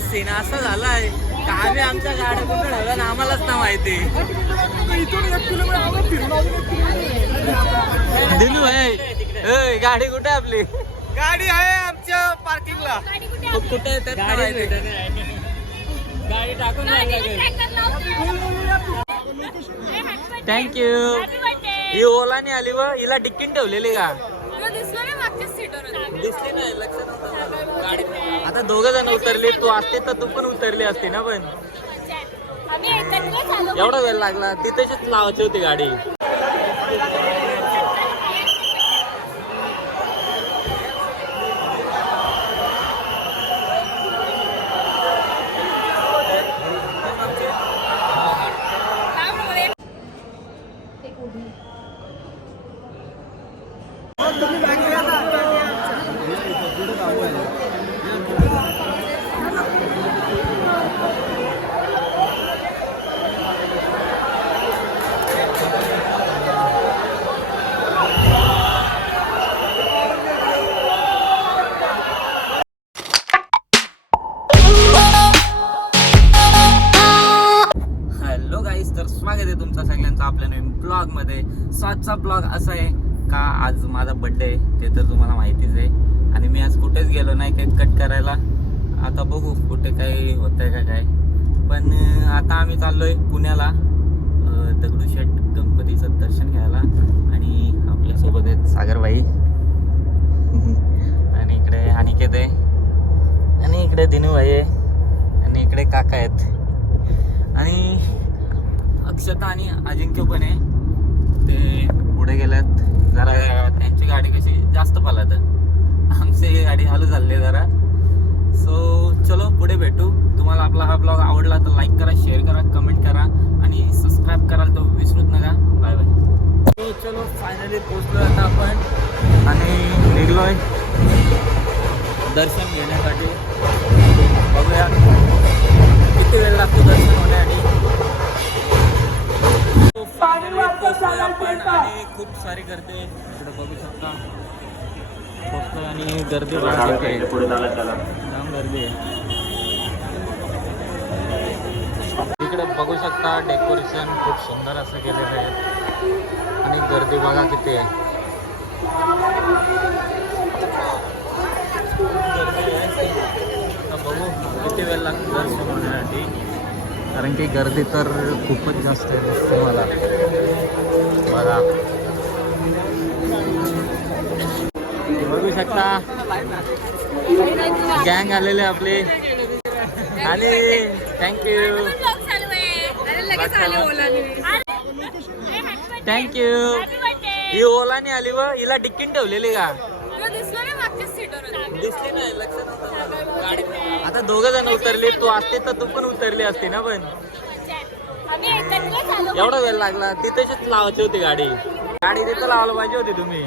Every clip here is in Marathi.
सीन असं झालाय का आम्ही आमच्या गाड्या कुठे ठेवल्या ना आम्हालाच ना माहिती. दिनू आहे गाडी कुठे आपली? गाडी आहे आमच्या पार्किंगला. कुठे आहे त्यात नाही माहिती. गाडी टाकून जायला लागेल. थँक्यू. ही ओलाने आली व हिला डिक्कीन ठेवलेली का? दिसली नाही, लक्ष नव्हतं गाडी. आता दोघ जण उतरली, तू असते तर तू पण उतरली असती ना. पण एवढा वेळ लागला, तिथेच लावायची होती गाडी. तर स्वागत आहे तुमचा सगळ्यांचा आपल्या नवीन ब्लॉग मध्ये. आजचा ब्लॉग असा आहे का आज माझा बर्थडे आहे, ते तर तुम्हाला माहितीच आहे. आणि मी आज कुठेच गेलो नाही केक कट करायला. आता बघू कुठे काही होतंय का काय. पण आता आम्ही चाललोय पुण्याला दगडूशेठ गणपतीचं दर्शन घ्यायला. आणि आपल्यासोबत आहेत सागरबाई आणि इकडे अनिकेत आहे आणि इकडे दिनूभाई आहे आणि इकडे काका आहेत आणि अक्षता आणि अजिंक्य पण आहे. ते पुढे गेल्यात जरा. त्यांची गाडी कशी जास्त पळत, आमची गाडी हलू चालली जरा. सो चलो पुढे भेटू. तुम्हाला आपला हा ब्लॉग आवडला तर लाईक करा, शेअर करा, कमेंट करा आणि सबस्क्राईब करायला तर विसरूच नका. Bye bye. तो चलो फायनली पोचलो आता आपण आणि निघलोय दर्शन घेण्यासाठी. बघूया किती वेळ लागतो दर्शन होण्यासाठी. आपण आणि खूप सारी गर्दी इकडे बघू शकता. पोचतोय आणि गर्दी जाम गर्दी आहे इकडे. बघू शकता डेकोरेशन खूप सुंदर असं केलेलं आहे आणि गर्दी बघा किती आहे. बघू किती वेळ लागतो दर्शन होण्यासाठी, कारण की गर्दी तर खूपच जास्त आहे. दिसते मला बघा. बघू शकता गँग आलेले आपले. आणि थँक्यू थँक्यू. ही ओलाने आली व हिला डिक्कीन ठेवलेली का? दिसली नाही, लक्ष नव्हतं गाडी. आता दोघ जण उतरली, तू असते तर तू पण उतरली असती ना. पण एवढा वेळ लागला, तिथेच लावायची होती गाडी. गाडी तिथं लावायला पाहिजे होती, तुम्ही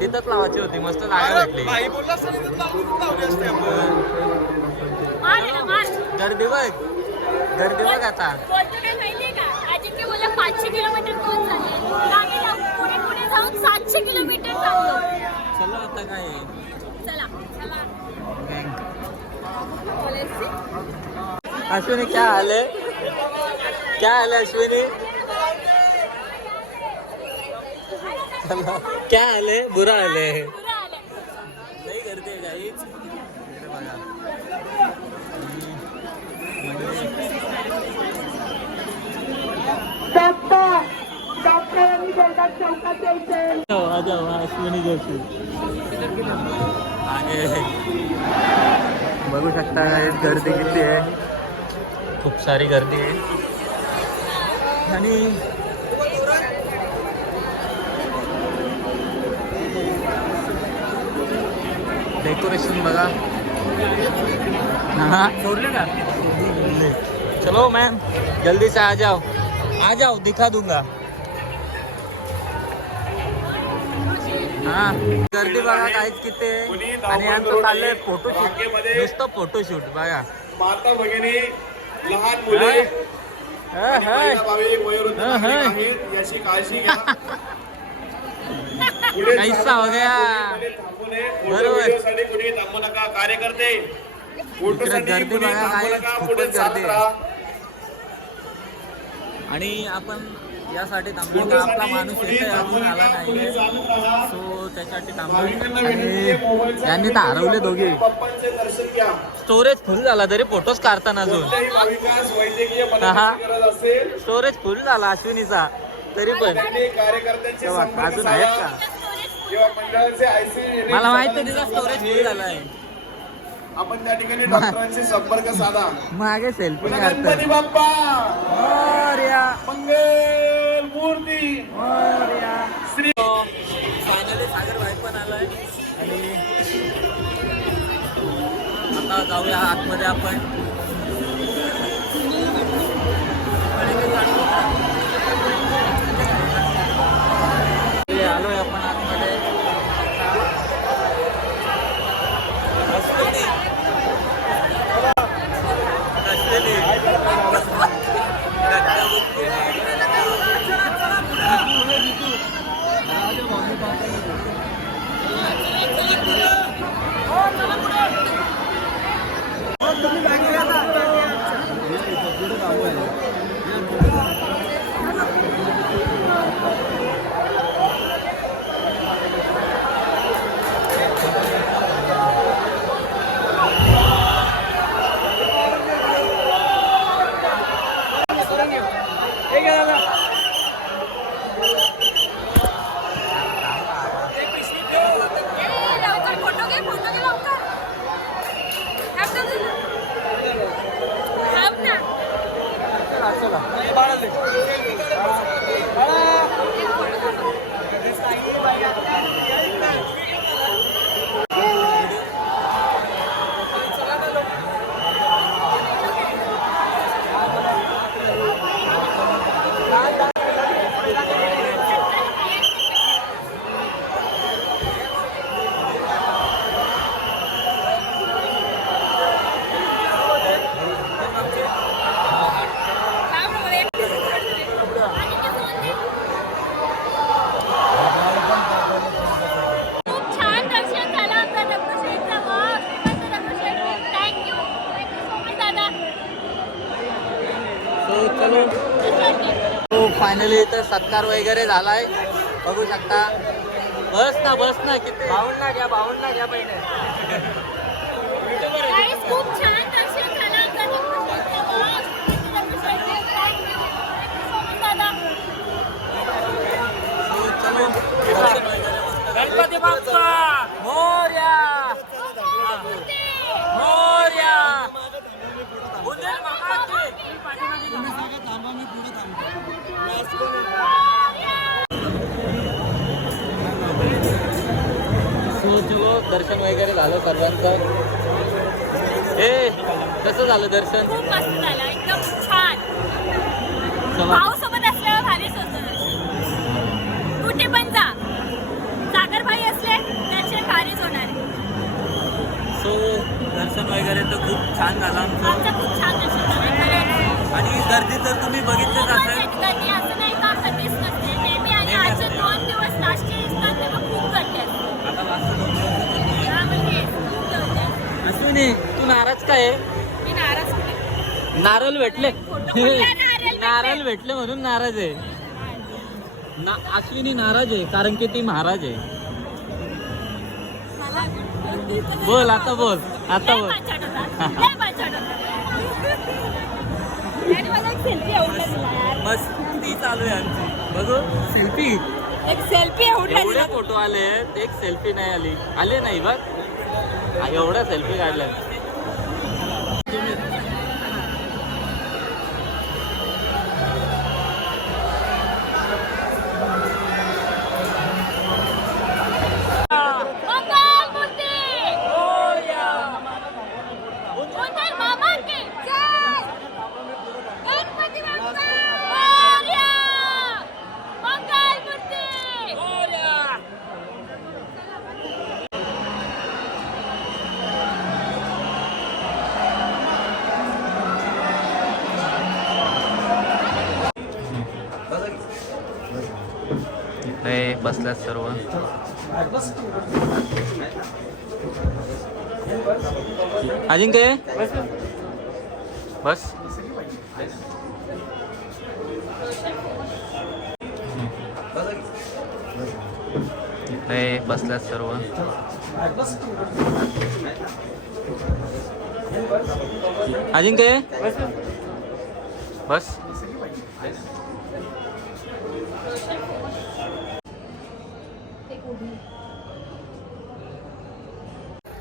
तिथंच लावायची होती. मस्त जागा भेटली. गर्दी बघ, गर्दी बघ. आता 500 किलोमीटर पुढे जाऊन 700 किलोमीटर चाललो. चलो आता काय चला चला. अश्विनी क्या हाल है? क्या हाल है अश्विनी? क्या हाल है? बुरा हाल है. नाही गर्दी आहे काहीच. इकडे बघा अश्विनी जोशी आगे. बघू शकता गर्दी किती आहे, खूप सारी गर्दी आहे. आणि डेकोरेशन बघा. हाँ छोड़ने का. चलो मैम जल्दी से आ जाओ दिखा दूंगा. हाँ गर्दी बघा काहीच किती आहे. आणि आमचं चाललंय फोटोशूट, नुसतं फोटोशूट बघा. माता भगिनी, लहान मुले, याची काळजी घ्या. कैसा हो गया? बरोबर. कुठे थांबू नका. कार्यकर्ते फोटोसाठी गर्दी कुणी बघा थांबू काय, नका, खूपच पुढे गर्दी चालत आहे. राहा. आणि आपण यासाठी थांबलो का आपला माणूस येतोय अजून आला नाही, सो त्याच्यासाठी थांबलो. आणि त्यांनी तर हरवले दोघे. बाप्पांचे दर्शन घ्या. स्टोरेज फुल झाला तरी फोटोज काढताना अजून. कोणत्याही भाविकास वैद्यकीय हा. मदतीची गरज असेल स्टोरेज फुल झाला अश्विनीचा तरी पण. त्यांनी कार्यकर्त्यांशी तेव्हा संपर्क अजून आहेत साधा का? किंवा मंडळाचे IC मला माहित आहे तिचा स्टोरेज फुल झालाय. आपण त्या ठिकाणी डॉक्टरांशी संपर्क साधा. मागे सेल्फी पुन्हा गणपती बाप्पा मंगल मूर्ती श्री. फायनली सागर भाई पण आलाय. आणि आता जाऊया आतमध्ये आपण. आलोय आपण आतमध्ये. लवकर फोटो घे लवकर. थांब ना. खूप छान दर्शन झालं आमचं दगडूशेठचं. वाह, श्रीमंत दगडूशेठ. थँक्यू सो मच दादा. सो चलो. हो फायनली इथं सत्कार वगैरे झालाय बघू शकता. बस ना किती. बावन्न घ्या पहिले. Guys, खूप छान दर्शन झालं आमचं दगडूशेठचं. वाह, श्रीमंत दगडूशेठ. थँक्यू सो मच दादा. चलो दर्शन वगैरे. गणपती बाप्पा मोरया. मोरया. बुंदेल मामा की. सो चलो दर्शन वगैरे झालं सर्वांचं. कसं झालं दर्शन? खूप मस्त झालं, एकदम छान. चला. भाऊसोबत असल्यावर भारीच होतं दर्शन. कुठे पण जा, सागरभाई असले दर्शन भारीच होणार आहे. सो दर्शन वगैरे तर खूप छान झालं आमचं. आमचं खूप छान दर्शन झालं खरंच. आणि गर्दी तर तुम्ही बघितलंच खूपच असेल. गर्दी असं नाही का कधीच नसते नेहमी. आणि नेहमी आजचे असते. 2 दिवस नाश्ते असतात तेव्हा खूप गर्दी असते. आता last 2 दिवस. त्यामध्ये खूप गर्दी असते. अश्विनी तू नाराज काय आहे? मी नाराज होते. नारळ भेटले. फोटो काढला, नारळ भेटले. नारळ भेटले म्हणून नाराज आहे. अश्विनी नाराज आहे कारण की ती महाराज आहे. मला बोल आता बोल. आता लय बोल. पाचाट होता, लय पाचाट होता. आणि मला एक सेल्फी आवडला दिला यार. मस्ती चालू आहे आमची. बघू सेल्फी. एक सेल्फी आवडला एवढे दिला. फोटो आले एक सेल्फी नाही आले नाही बघ. एवढा सेल्फी काढलाय. मंगलमूर्ती. बुंदेल मामा की जय. गणपती बाप्पा मोरया. मंगलमूर्ती. बसल्यात सर्व. अजिंक्य बस. इकडे बसल्यात सर्व. अजिंक्य बस.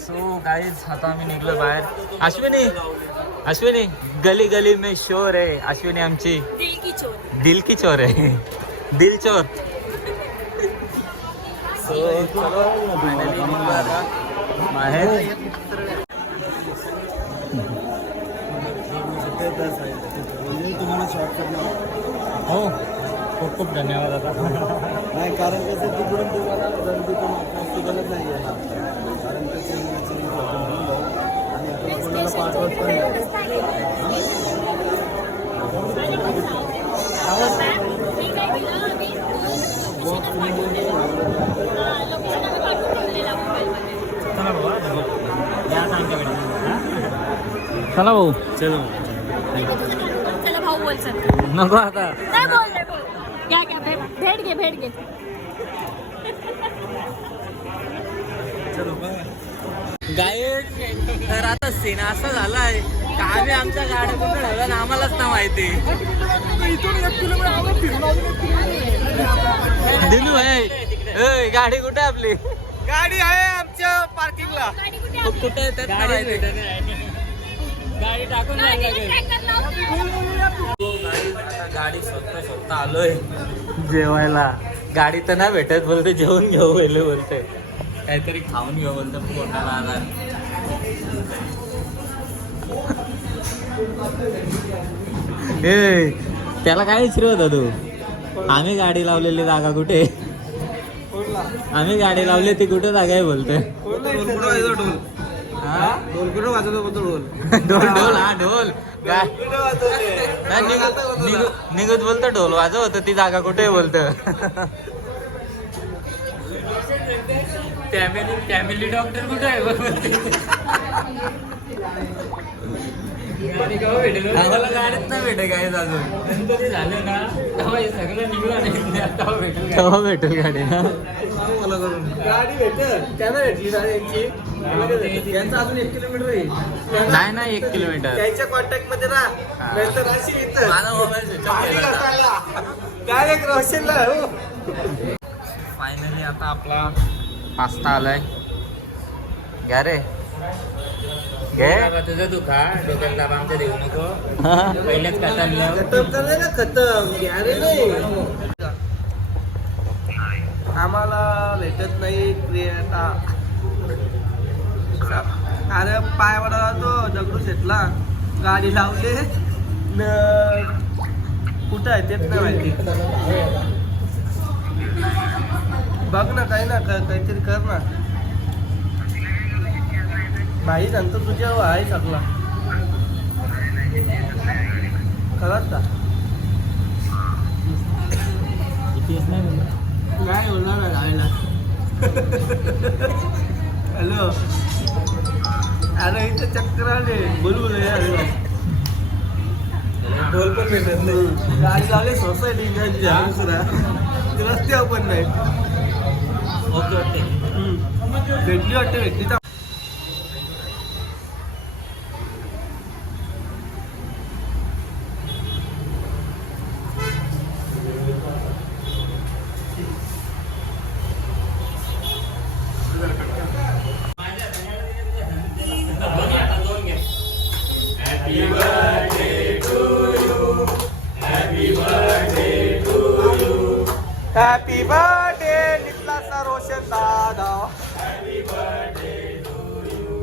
सो गाईज आता आम्ही निघलो बाहेर. अश्विनी अश्विनी गली गली में शोर आहे. अश्विनी आमची दिल की चोर आहे. दिल चोर. सो चलो फायनली निघलो आता बाहेर. हो खूप खूप धन्यवाद. आता नाही कारण कसं तिकडून तुम्हाला गर्दी पण पॉसिबलच नाही आहे. कारण कसं आणि आपण कोणाला पाठवत पण नाही. चला भाऊ. चलो चला भाऊ बोल सर. नको आता. नाही बोल नाही बोल. क्या क्या भेट घे भेट घे. गायक तर आता सीन असा झालाय का आम्ही आमच्या गाड्या कुठे ठेवल्या ना आम्हालाच ना माहिती. दिनू आहे गाडी कुठे आपली. गाडी आहे आमच्या पार्किंगला. गाडी कुठे आहे? कुठे आहे त्यात माहिती. गाडी टाकून ट्रॅकर लाव. गाडी स्वतः आलोय जेवायला. गाडी तर नाही भेटत बोलते. जेवण घेऊ पहिले बोलते. काहीतरी खाऊन घेऊ बोलते. पोटाला आधार. ए त्याला काय विचारत होता तू. आम्ही गाडी लावलेली जागा कुठे. आम्ही गाडी लावली ती कुठे जागा आहे बोलते. ढोल कुठं वाजवतो बोलतो ढोल. ढोल ढोल हा ढोल. निघत बोलतो ढोल वाजव होतं. ती जागा कुठे बोलतं. फॅमिली डॉक्टर कुठे आहे आम्हाला गाडीच नाही भेटे काय अजून. झालं ना तेव्हा सगळं निघलं नाही. तेव्हा भेटेल गाडी ना. गाडी भेटेल त्यांना भेटली ना यांची. यांचं अजून 1 किलोमीटर आहे. नाही नाही 1 किलोमीटर. त्यांच्या कॉन्टॅक्ट मध्ये राहा. नाहीतर अशी इथं माझा मोबाईल स्विच ऑफ केला. डायरेक्ट रोशनला. फायनली आता आपला पास्ता आलाय. घ्या रे घे. तुझं दुखा डोक्याला दाब आमच्या देऊ नको. पहिल्याच खतम कर ना खतम. अरे नाही आम्हाला भेटत नाही क्रिएटा. अरे पायवाडा तो दगडू शेटला गाडी लावले न कुठं आहे तेच नाही माहिती. बघ ना काही ना काहीतरी कर ना. भाई नंतर तुझ्या आहे सगळा खरंच का नाही होणार ना जायला. हॅलो अरे इथं चक्कर आले बोलू ढोल पण भेटत नाही. गाडी लावले सोसायटी दुसरा रस्त्यावर पण नाही. Okay okay. भेटली वाटते भेटली तर हॅपी बर्थडे लिटलासा रोशन दादा. Happy birthday to you.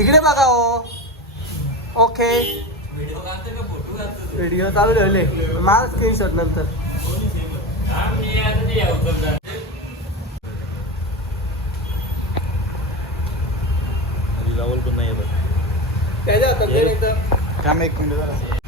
इकडे बघा हो. ओके व्हिडिओ चालू ठेवले. मला स्क्रीनशॉट नंतर. राहुल पण नाही येत. त्याच्या हातात दे एकदम. थांब एक मिनिट जरा